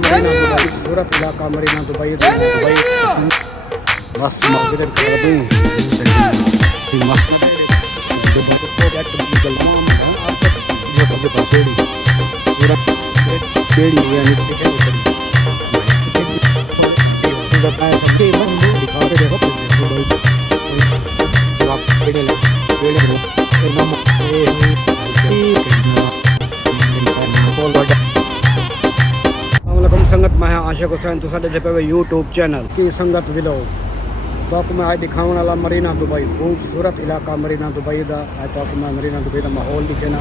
सूरत इलाका Marina Dubai Dubai मस्त visit कर दूँ मस्त पेड़ी यानी दिखा के देखो पेड़े संगत मैं आशिक हुसैन तुसाडे जे पे यूट्यूब चैनल की संगत विलोग तो मैं आज दिखाने वाला मरीना दुबई खूबसूरत इलाका मरीना दुबई का आज तो मैं मरीना दुबई का माहौल दिखेना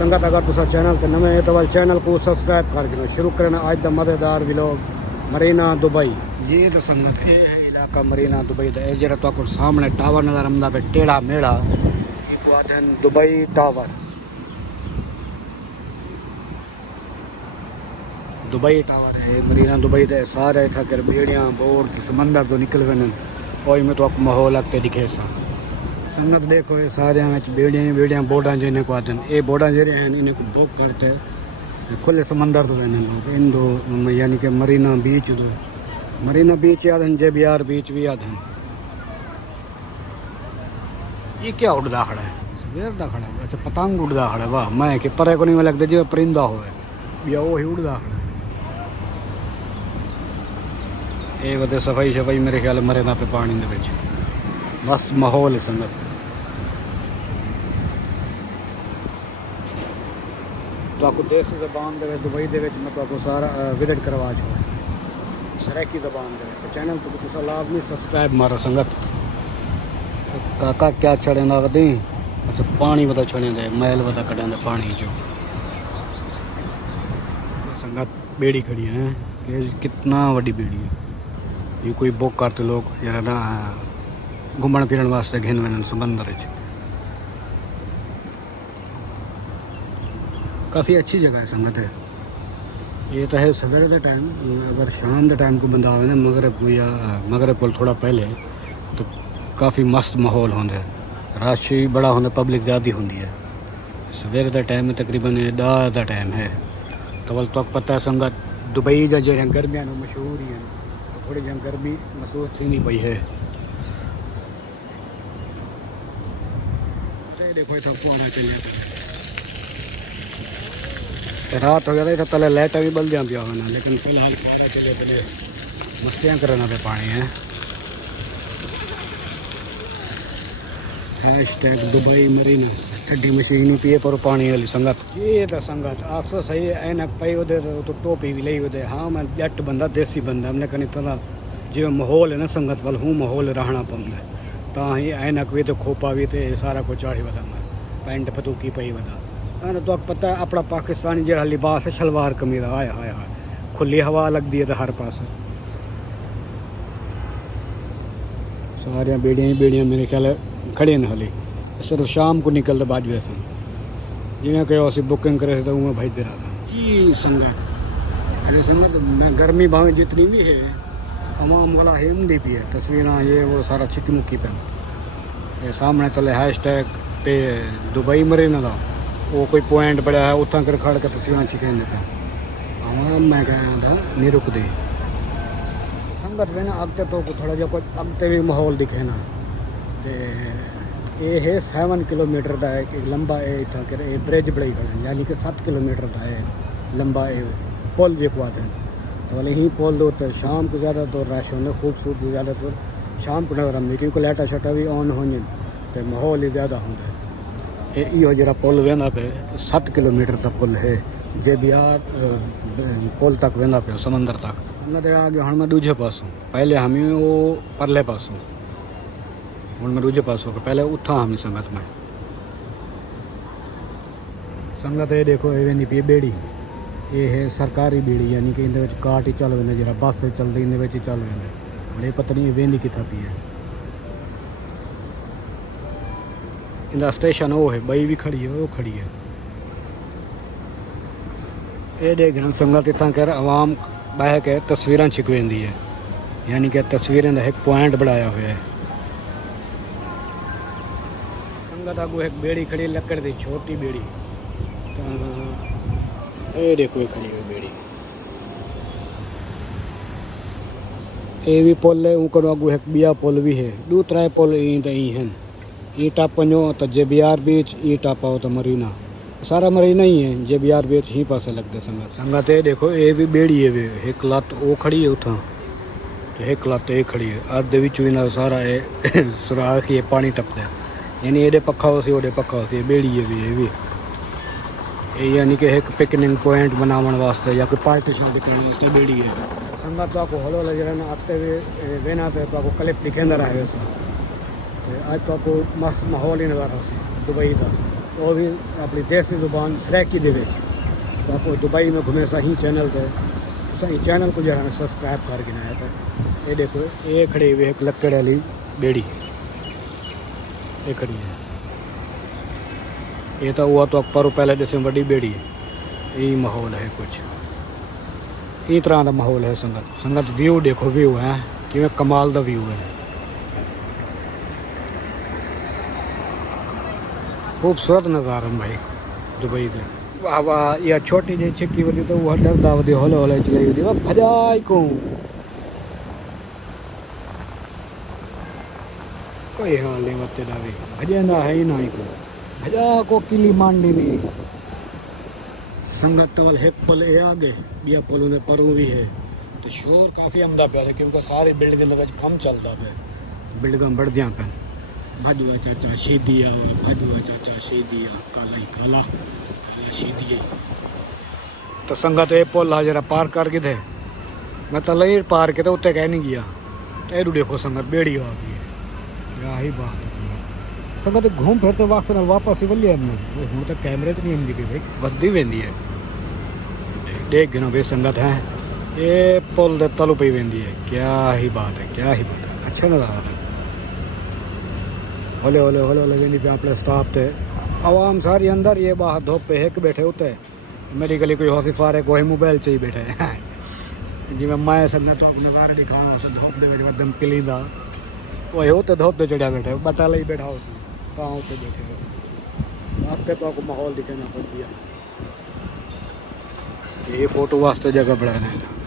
संगत अगर तुसा चैनल ते नवे है तो चैनल को सब्सक्राइब कर देना शुरू करना आज द मज़ेदार विलोग मरीना दुबई जी तो संगत ये है इलाका मरीना दुबई का ये जरा तो सामने टावर नजर आमदा पे टेढ़ा मेढ़ा दुबई टावर दुबई टावर है मरीना दुबई ते सारे था कर बेड़ियाँ बोर्ड समंदर तो निकल गए और में तो आपको माहौल लगते दिखे सा संगत देखो ये सारे बेड़ियाँ बोर्डा जिन्हें को आते ये बोर्डा जरे हैं इन्हें को बुक करते खुले समंदर तो रहने लोग इन दो यानी कि मरीना बीच दो मरीना बीच याद हैं JBR बीच भी याद हैं ये क्या उड़दा खड़ा है सवेर दा खड़ा है अच्छा पतंग उड़दा खड़ा है वाह मैं कि परे को नहीं लगता जो परिंदा हो या वो ही उड़दा खड़ा ये वह सफाई मेरे ख्याल मरीना पे पानी दे विच मस्त माहौल है संगत तो आपको देसी जबान दे दुबई दे विच मैं तो सारा विजिट करवा चुका सराकी जबान दे चैनल को तुसा लाजमी सब्सक्राइब मारो संगत काका क्या छड़े ना वदी अच्छा पानी बता छड़े दे मैल बता कढ़े दे पानी जो संगत बेड़ी खड़ी है कि कितना बड़ी बेड़ी है ये कोई बुक करते लोग यार ना घूमन फिरन वास्ते घिन वन समंदर काफ़ी अच्छी जगह है संगत है ये तो है सवेरे का टाइम अगर शाम के टाइम को बंदा आवे ना मगरब को थोड़ा पहले तो काफ़ी मस्त माहौल होंगे रश भी बड़ा होंगे पब्लिक ज़्यादा होंगी है सवेरे का टाइम में तकरीबन 10 का टाइम है तो पता है संगत दुबई का जो गर्मियाँ मशहूर ही हैं थोड़ी जहाँ गर्मी महसूस थी नहीं पई है देखो इतना फुहारा चलिए रात हो गया था तले लाइट भी बल दिया होना लेकिन फिलहाल फुहारा चले पहले मस्तियाँ करना पे पानी है # दुबई मरीना ठंडी मशीन ही पिए पर पानी वाली संगत ये तो संगत अक्सर सही ऐनक पई उधे तो टोपी भी ली उधे हाँ मैं जट बंदा देसी बंदा हमने कहीं इतना जो माहौल है ना संगत वाल हूँ माहौल रहना पौंदा ता ही ऐनक भी तो खोपा भी तो सारा कुछ चाढ़ी वदा मैं पैंट फतूकी पई वदा तो पता है अपना पाकिस्तानी जरा लिबास है शलवार कमीज आया हाय हाय खुली हवा लगती है तो हर पास सारिया बेड़ियाँ मेरे ख्याल खड़े न हाली सिर्फ शाम को निकलते बाद वैसे जिवें कहो असी बुकिंग करे तो उमें भेज दे रहा था जी संगत अरे संगत मैं गर्मी भावें जितनी भी है तमाम वाला हेम दी पी है तस्वीर ये वो सारा छिकी मुक्की पे ये सामने तले # पे दुबई मरीना का वो कोई पॉइंट पड़ा है उतना कर खड़ के तस्वीर छिकें पे आवाम मैं कह था नहीं रुकती संगत में ना अगते तो थोड़ा जो कुछ अगते भी माहौल दिखे ना ये है 7 किलोमीटर का एक लंबा इतना कर ब्रिज बड़ी खड़े यानी कि 7 किलोमीटर का है लंबा पुल जो आते हैं तो वाले ही पुल दो तो शाम को ज़्यादा तो रश होने खूबसूरत ज़्यादातर शाम को नजर आती क्योंकि लाइटा शाटा भी ऑन हो तो माहौल ही ज़्यादा होंगे यो जरा पुल वेंदा पे 7 किलोमीटर का पुल है JBR पुल तक वेंदा पे समंदर तक आगे हम मैं दूजे पासों पहले हमें वो परले पासों हूँ मैं दूजे पासों पहले उठा हम संगत में संगत ये देखो ये नहीं पी बेड़ी ये है सरकारी बेड़ी यानी कि इन काट ही चल वेंदे जरा बस चलती इन ही चल वेंदे और ये पता नहीं वेंदी कितना पी है इनका स्टेशन वो है बई भी खड़ी है वो खड़ी है ये देखना संगत इतना कर आवाम बह के तस्वीर छिकवेंदी है यानी कि तस्वीरें का एक पॉइंट बनाया हुआ है संगत आगू एक बेड़ी खड़ी लकड़ दी छोटी बेड़ी ये देखो ये खड़ी हुई बेड़ी ये भी पुल है उनको अगू एक बिया पुल भी है दो त्रै पुल ई हैं ई टापो तो JBR बीच ई टापा तो मरीना सारा मरीना ही है JBR बीच ही पासे लगते संगत संगत ये देखो ये भी बेड़ी है वे एक लत वो खड़ी है उठा तो एक लत ये खड़ी है अद्ध विचू इना सारा है सुराख ये पानी टपदा यानी एडे पक्का हो सी ओडे पक्का हो सी बेड़ी है भी ये यानी कि एक पिकनिक पॉइंट बनावन वास्ते या कोई पार्टी शादी करने वास्ते बेड़ी है संगत तो आपको हलो लगे ना आते हुए वेना पे तो आपको क्लिप दिखेंदा रहे आज तो आपको मस्त माहौल ही नज़र आ दुबई का तो भी अपनी देसी जुबान सराकी दे तो आपको दुबई में घूमे सही चैनल पे सही चैनल को जो है सब्सक्राइब करके आया था ये देखो ये खड़ी हुई एक लकड़ वाली बेड़ी ये खड़ी है ये तो हुआ तो पर पहले जैसे बड़ी बेड़ी है यही माहौल है कुछ की तरह का माहौल है संगत संगत व्यू देखो व्यू है कि कमाल का व्यू है खूबसूरत नज़ारा भाई दुबई के वाह वाह यह छोटी जी छिक्की वधी तो वह डरदा वधी हौले हौले चलाई वधी वह भजाई को कोई हाल नहीं वते डावी भजेंदा है ही नहीं को भजा को किली मांडी भी संगत तो एक पुल है आगे बिया पुल ने परू भी है तो शोर काफ़ी आमदा पे है क्योंकि सारी बिल्डिंग कम चलता पे बिल्डिंग बढ़ दिया पे भाजुआ चाचा शीदिया भाजुआ चाचा शीदिया काला ही काला काला शीदिया तो संगत ये पुल जरा पार कर के थे मैं तो लई पार के तो उत्ते कह नहीं गया तो ये देखो संगत बेड़ी आ गई क्या ही बात है संगत घूम फिर तो वापस ही वली हमने हूँ तो कैमरे तो नहीं आती भी भाई वधी वेंदी है देख गिनो भाई संगत है ये पुल दे तलू पई वेंदी है क्या ही बात है क्या ही बात है अच्छा नज़ारा है होले होले होले होले वेंदी पे अपने स्टाफ थे आवाम सारी अंदर ये बाहर धूप पे एक बैठे होते मेरी गली कोई हौसी फारे कोई मोबाइल से ही बैठे जिमें मैं संगत तो अपने नज़ारे दिखाना धूप दे एकदम पिलीदा वही होते धूप पे चढ़िया बैठे बटा ही बैठा हो गाँव पे बैठे हो आपके तो आपको माहौल दिखाना पड़ दिया ये फोटो वास्ते जगह बढ़ाना है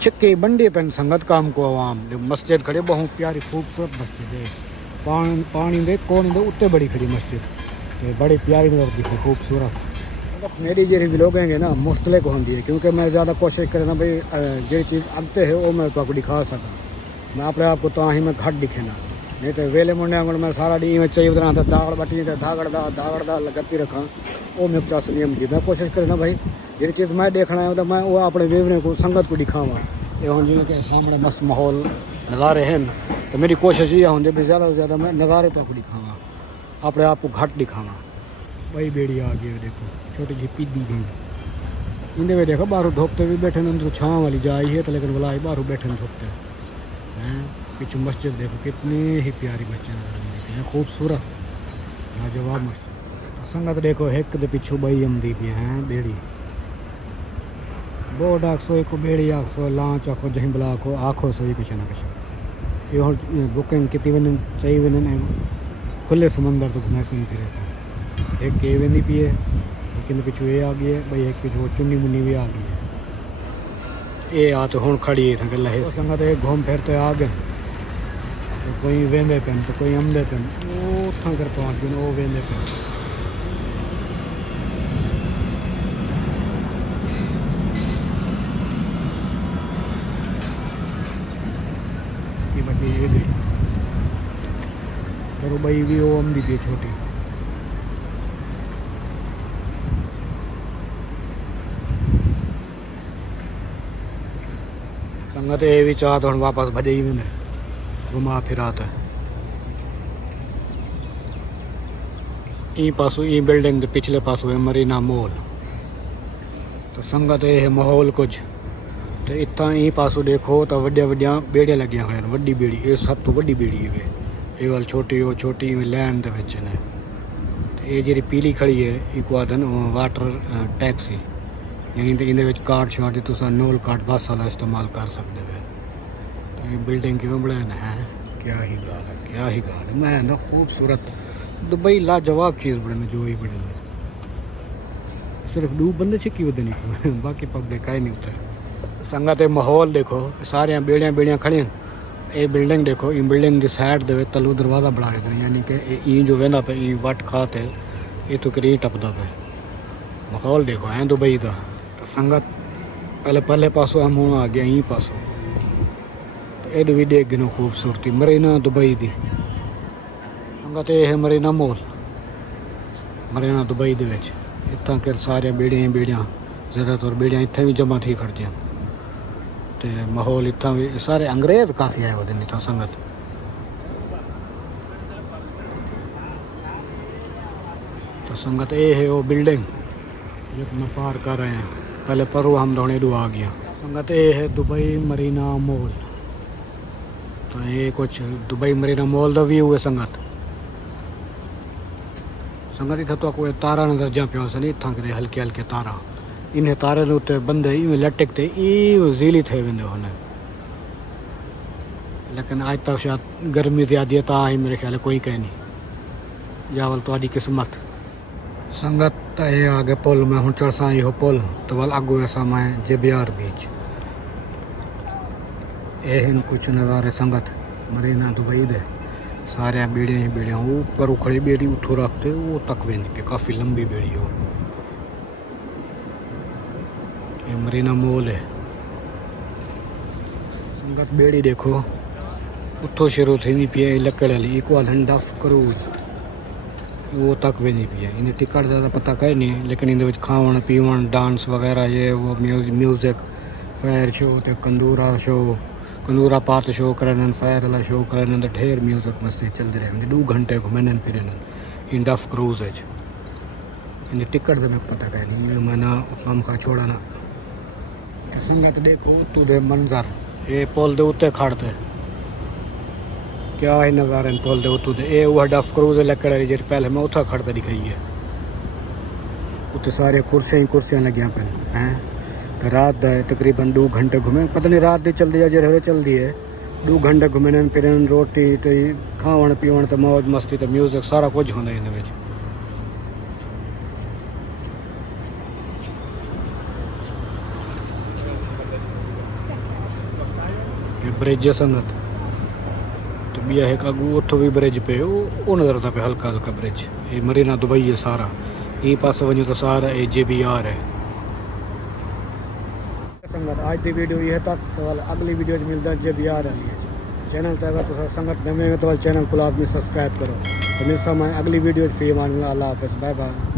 छिक्के बंडे पेन संगत काम को आवाम जो मस्जिद खड़े बहुत प्यारी खूबसूरत मस्जिद है पानी दे कौन दे उत्ते बड़ी खड़ी मस्जिद बड़ी प्यारी नजर दिखे खूबसूरत मेरी जी लोग हैं ना मुस्तले को होंगी है क्योंकि मैं ज़्यादा कोशिश करें ना भाई जी चीज़ आते है वो मैं तो आपको दिखा सका मैं अपने आप को तो ही मैं घट दिखे ना नहीं तो वेले मुंडे मैं सारा डी में चाहिए उधर दागड़ बटी धागड़दा लगती रखा वो मेरे पास नियम की मैं कोशिश करें ना भाई जी चीज़ मैं देखना है तो मैं वो अपने वेवने को संगत को दिखावा ये हम जिन्हें सामने मस्त माहौल नज़ारे हैं तो मेरी कोशिश ये होंगे भी ज़्यादा से ज़्यादा मैं नज़ारे तो आपको दिखावा अपने आप को घट दिखावा वही बेड़ी आ गई देखो छोटी जी पीदी गई इनके में देखो बाहर धोपते भी बैठे अंदर छाँव वाली जाई है तो लेकिन बोला बाहर बैठे धोपते हैं पीछे मस्जिद देखो कितनी ही प्यारी मस्जिद है खूबसूरत लाजवाब मस्जिद संगत देखो एक दे पिछू बई आमदी पी हैं बेड़ी बोर्ड आखो एक बेड़ी आखो लांच आखो जहीं बला आखो आखो सोई पिछे ना पिछे ये बुकिंग कितनी वन चाहिए वन खुले समंदर तो महसूस करे एक के वेंदी पी है लेकिन पिछू ये आ गई है भाई एक पिछू चुन्नी मुन्नी भी आ गई है ये आ तो हूँ खड़ी है थके लहे संगत एक घूम फिर तो आ गए तो कोई वेंदे पेन तो कोई अमदे पेन वो कर पहुँच गए वो वेंदे पेन ये गई और भाई भी वो अमदी थी छोटी संगत ये भी चाह तो वापस भजे ही मैंने घुमा फिरा था ई पासों ई बिल्डिंग के पिछले पासों है मरीना मॉल तो संगत ये है माहौल कुछ तो इतना ही पासों देखो तो वड्डिया वड्डिया बेड़ियां लगिया हुई वड्डी बेड़ी ये सब तो वड्डी बेड़ी है ये वाल छोटी वो छोटी लैन के बिच ने तो ये जी पीली खड़ी है एक आदन वाटर टैक्सी यानी तो इन कार्ड शार्ड तुम नोल कार्ड बस वाला इस्तेमाल कर सकते हो तो ये बिल्डिंग क्यों बनाना है क्या ही गाल है क्या ही गाल है मैं ना खूबसूरत दुबई लाजवाब चीज़ बने जो ही बने सिर्फ दो बंदे छिकी होते नहीं बाकी पब्लिक है नहीं होता। संगत ये माहौल देखो, सारियां बेड़ियां बेड़ियां खड़ी हैं। ये बिल्डिंग देखो, इन बिल्डिंग की साइड दे तलू दरवाज़ा बना देते हैं, यानी कि ई जो वेंदा पे ई वट खाते ये तो करी टपदा पे। माहौल देखो है दुबई का। तो संगत पहले पहले पासों हम हूँ आ गया यहीं पासों, तो ये भी देख गिनो खूबसूरती मरीना दुबई की। संगत ये है मरीना मॉल, मरीना दुबई दे विच। इत्थां के सारे बेड़ियां बेड़ियां ज़्यादातर बेड़ियां इत्थे भी जमा थी खड़दियां। तो माहौल इतना भी सारे अंग्रेज काफ़ी आए होते इतना संगत। तो संगत ये है वो बिल्डिंग जो मैं पार कर रहे हैं, पहले परो हम दौड़े दो आ गया। संगत ये है दुबई मरीना मॉल। तो ये कुछ दुबई मरीना मॉल का व्यू है संगत। संगत इतना तो कोई तारा नजर जा पिया सन, इतना करे हल्के हल्के तारा। इन्हें तारे के उत्ते बंदे इवें लटकते ईजीली थे वेंदे होने, लेकिन आज तक शायद गर्मी ज़्यादा ता ही मेरे ख्याल कोई कह नहीं या वल तुम्हारी किस्मत। संगत ये आगे पुल में हूँ चढ़सा यो पुल, तो वल अगो ऐसा मैं जेबियार बीच। ये हैं कुछ नज़ारे संगत मरीना दुबई दे। सारे बेड़ियां ही बेड़ियां ऊपर उखड़ी बेड़ी उठो रखते वो तक वेंदी पे, काफ़ी लंबी बेड़ी हो। ये मरीना मॉल है संगत। बेड़ी देखो उतो शुरू थी पी है लकड़ वाली इक्वल डफ क्रूज, वो तक वेंदी पी है। इन्हें टिकट ज़्यादा पता कह नहीं, लेकिन इन खावन पीवन डांस वगैरह ये वो म्यूजिक फायर शो तो कंदूरा पात शो करन फायर वाला शो करन, तो ढेर म्यूजिक मस्ती चलते रहते। 2 घंटे घूमन फिरन इन डफ क्रूज है। इन्हें टिकट से मैं पता कह नहीं, मैं ना कम खा छोड़ा ना। तो संगत देखो तू दे मंजर, ये पुल दे उत्ते खड़ते क्या है नज़ारे पुल दे उत्ते। ये वो डफ क्रूज लकड़ वाली जी पहले मैं उत्थे खड़ता दिखाई है। उत्ते सारे कुर्सियां ही कुर्सियां लगियां पे हैं। तो रात दा तकरीबन 2 घंटे घूमे, पता नहीं रात दी चलती है जे चलती है। 2 घंटे घूमन फिरन रोटी तो खावन पीवन तो मौज मस्ती तो म्यूजिक सारा कुछ होंदा इन विच। ब्रिज संगत तो बिया है अगू उतो भी ब्रिज पे वो नजर आता पे हल्का हल्का ब्रिज। ये मरीना दुबई है सारा, ये पास वजो तो सारा ये JBR है संगत। आज की वीडियो ये तक, तो अगली वीडियो मिलता है JBR चैनल तक। तो संगत नवे तो चैनल को लाजमी सब्सक्राइब करो। तो मिलता मैं अगली वीडियो फी मान। अल्लाह हाफिज़, बाय बाय।